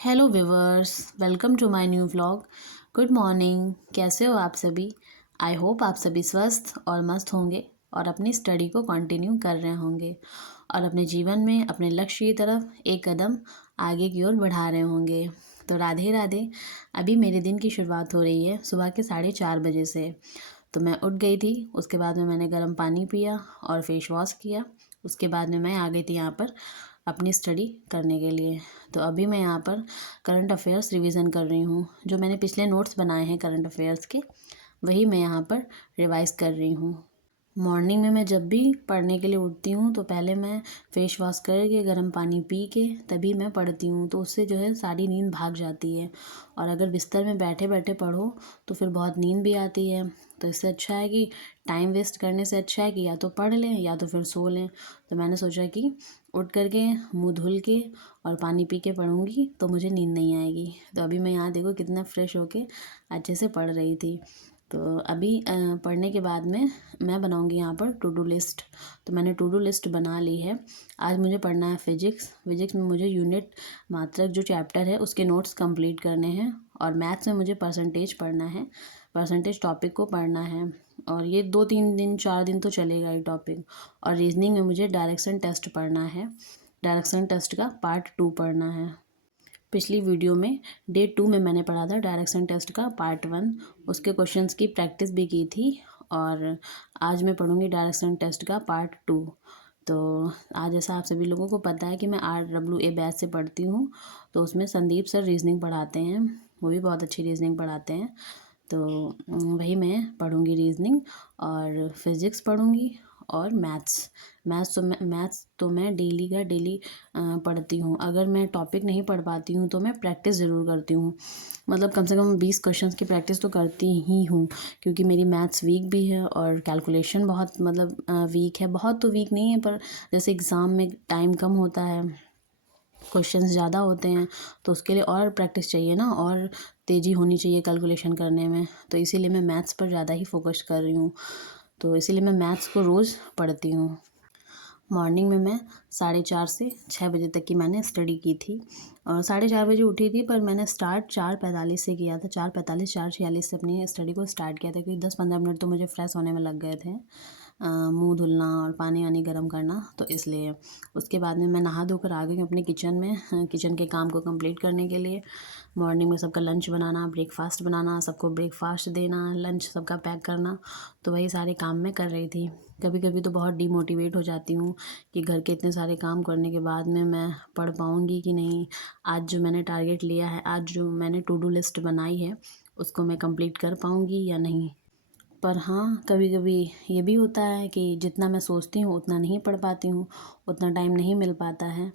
Hello viewers, welcome to my new vlog. Good morning. कैसे हो आप सभी? आई होप आप सभी स्वस्थ और मस्त होंगे और अपनी स्टडी को कंटिन्यू कर रहे होंगे और अपने जीवन में अपने लक्ष्य की तरफ एक कदम आगे की ओर बढ़ा रहे होंगे। तो राधे राधे। अभी मेरे दिन की शुरुआत हो रही है सुबह के 4:30 बजे से। तो मैं उठ गई थी, उसके बाद में मैंने गर्म पानी पिया और फेस वॉश किया। उसके बाद में मैं आ गई थी यहाँ पर अपनी स्टडी करने के लिए। तो अभी मैं यहाँ पर करंट अफेयर्स रिवीजन कर रही हूँ। जो मैंने पिछले नोट्स बनाए हैं करंट अफेयर्स के, वही मैं यहाँ पर रिवाइज कर रही हूँ। मॉर्निंग में मैं जब भी पढ़ने के लिए उठती हूँ तो पहले मैं फेस वॉश करके गर्म पानी पी के तभी मैं पढ़ती हूँ। तो उससे जो है सारी नींद भाग जाती है। और अगर बिस्तर में बैठे बैठे पढ़ो तो फिर बहुत नींद भी आती है। तो इससे अच्छा है कि टाइम वेस्ट करने से अच्छा है कि या तो पढ़ लें या तो फिर सो लें। तो मैंने सोचा कि उठ करके मुँह धुल के और पानी पी के पढ़ूँगी तो मुझे नींद नहीं आएगी। तो अभी मैं यहाँ देखो कितना फ्रेश होके अच्छे से पढ़ रही थी। तो अभी पढ़ने के बाद में मैं बनाऊंगी यहाँ पर टू डू लिस्ट। तो मैंने टू डू लिस्ट बना ली है। आज मुझे पढ़ना है फिजिक्स में मुझे यूनिट मात्रक जो चैप्टर है उसके नोट्स कंप्लीट करने हैं। और मैथ्स में मुझे परसेंटेज पढ़ना है, परसेंटेज टॉपिक को पढ़ना है। और ये 2-3 दिन 4 दिन तो चलेगा ये टॉपिक। और रीजनिंग में मुझे डायरेक्शन टेस्ट पढ़ना है, डायरेक्शन टेस्ट का पार्ट 2 पढ़ना है। पिछली वीडियो में डे 2 में मैंने पढ़ा था डायरेक्शन टेस्ट का पार्ट 1, उसके क्वेश्चंस की प्रैक्टिस भी की थी। और आज मैं पढ़ूंगी डायरेक्शन टेस्ट का पार्ट 2। तो आज जैसा आप सभी लोगों को पता है कि मैं RWA बैच से पढ़ती हूँ। तो उसमें संदीप सर रीजनिंग पढ़ाते हैं, वो भी बहुत अच्छी रीजनिंग पढ़ाते हैं। तो वही मैं पढ़ूंगी रीजनिंग और फिज़िक्स पढ़ूंगी और मैथ्स तो मैं डेली का डेली पढ़ती हूँ। अगर मैं टॉपिक नहीं पढ़ पाती हूँ तो मैं प्रैक्टिस ज़रूर करती हूँ। मतलब कम से कम 20 क्वेश्चंस की प्रैक्टिस तो करती ही हूँ, क्योंकि मेरी मैथ्स वीक भी है और कैलकुलेशन बहुत मतलब वीक है। बहुत तो वीक नहीं है, पर जैसे एग्ज़ाम में टाइम कम होता है, क्वेश्चंस ज़्यादा होते हैं, तो उसके लिए और प्रैक्टिस चाहिए ना, और तेज़ी होनी चाहिए कैलकुलेशन करने में। तो इसीलिए मैं मैथ्स पर ज़्यादा ही फोकस कर रही हूँ। तो इसीलिए मैं मैथ्स को रोज़ पढ़ती हूँ। मॉर्निंग में मैं 4:30 से 6 बजे तक की मैंने स्टडी की थी। और 4:30 बजे उठी थी, पर मैंने स्टार्ट 4:45 से किया था। 4:45 4:46 से अपनी स्टडी को स्टार्ट किया था, क्योंकि 10-15 मिनट तो मुझे फ्रेश होने में लग गए थे, मुंह धुलना और पानी वानी गर्म करना। तो इसलिए उसके बाद में मैं नहा धोकर आ गई अपने किचन में, किचन के काम को कंप्लीट करने के लिए। मॉर्निंग में सबका लंच बनाना, ब्रेकफास्ट बनाना, सबको ब्रेकफास्ट देना, लंच सबका पैक करना, तो वही सारे काम मैं कर रही थी। कभी कभी तो बहुत डीमोटिवेट हो जाती हूँ कि घर के इतने सारे काम करने के बाद में मैं पढ़ पाऊँगी कि नहीं। आज जो मैंने टारगेट लिया है, आज जो मैंने टू डू लिस्ट बनाई है, उसको मैं कंप्लीट कर पाऊँगी या नहीं। पर हाँ, कभी कभी ये भी होता है कि जितना मैं सोचती हूँ उतना नहीं पढ़ पाती हूँ, उतना टाइम नहीं मिल पाता है।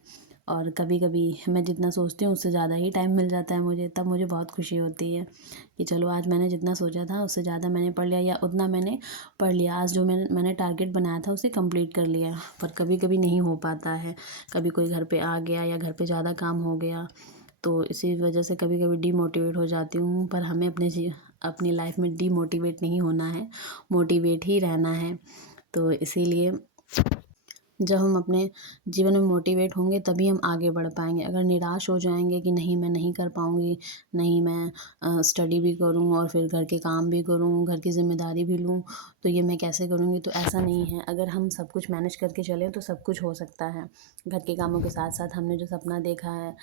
और कभी कभी मैं जितना सोचती हूँ उससे ज़्यादा ही टाइम मिल जाता है मुझे, तब मुझे बहुत खुशी होती है कि चलो आज मैंने जितना सोचा था उससे ज़्यादा मैंने पढ़ लिया, या उतना मैंने पढ़ लिया। आज जो मैंने टारगेट बनाया था उसे कंप्लीट कर लिया। पर कभी कभी नहीं हो पाता है, कभी कोई घर पे आ गया या घर पे ज़्यादा काम हो गया, तो इसी वजह से कभी कभी डीमोटिवेट हो जाती हूँ। पर हमें अपनी लाइफ में डीमोटिवेट नहीं होना है, मोटिवेट ही रहना है। तो इसीलिए जब हम अपने जीवन में मोटिवेट होंगे तभी हम आगे बढ़ पाएंगे। अगर निराश हो जाएंगे कि नहीं मैं नहीं कर पाऊँगी, नहीं मैं स्टडी भी करूँ और फिर घर के काम भी करूँ, घर की ज़िम्मेदारी भी लूँ, तो ये मैं कैसे करूँगी। तो ऐसा नहीं है, अगर हम सब कुछ मैनेज करके चलें तो सब कुछ हो सकता है। घर के कामों के साथ साथ हमने जो सपना देखा है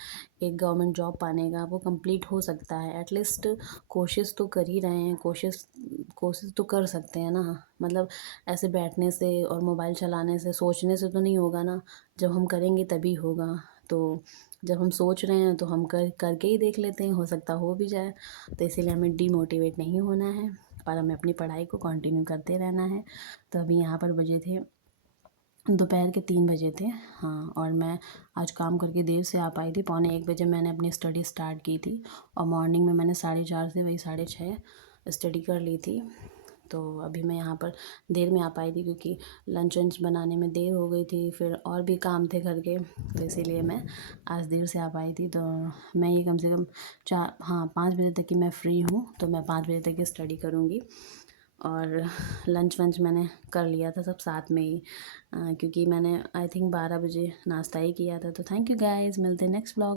एक गवर्नमेंट जॉब पाने का, वो कंप्लीट हो सकता है। एटलीस्ट कोशिश तो कर ही रहे हैं, कोशिश कोशिश तो कर सकते हैं ना। मतलब ऐसे बैठने से और मोबाइल चलाने से, सोचने से तो नहीं होगा ना। जब हम करेंगे तभी होगा। तो जब हम सोच रहे हैं तो हम करके ही देख लेते हैं, हो सकता हो भी जाए। तो इसीलिए हमें डीमोटिवेट नहीं होना है और हमें अपनी पढ़ाई को कंटिन्यू करते रहना है। तो अभी यहाँ पर बजे थे दोपहर के 3 बजे थे। हाँ, और मैं आज काम करके देर से आ पाई थी। 1:45 बजे मैंने अपनी स्टडी स्टार्ट की थी और मॉर्निंग में मैंने 4:30 से वही 6:30 स्टडी कर ली थी। तो अभी मैं यहाँ पर देर में आ पाई थी, क्योंकि लंच वंच बनाने में देर हो गई थी, फिर और भी काम थे घर के, तो इसीलिए मैं आज देर से आ पाई थी। तो मैं ये कम से कम 5 बजे तक की मैं फ्री हूँ, तो मैं 5 बजे तक की स्टडी करूँगी। और लंच वंच मैंने कर लिया था सब साथ में ही, क्योंकि मैंने आई थिंक 12 बजे नाश्ता ही किया था। तो थैंक यू गाइस, मिलते हैं नेक्स्ट ब्लॉग।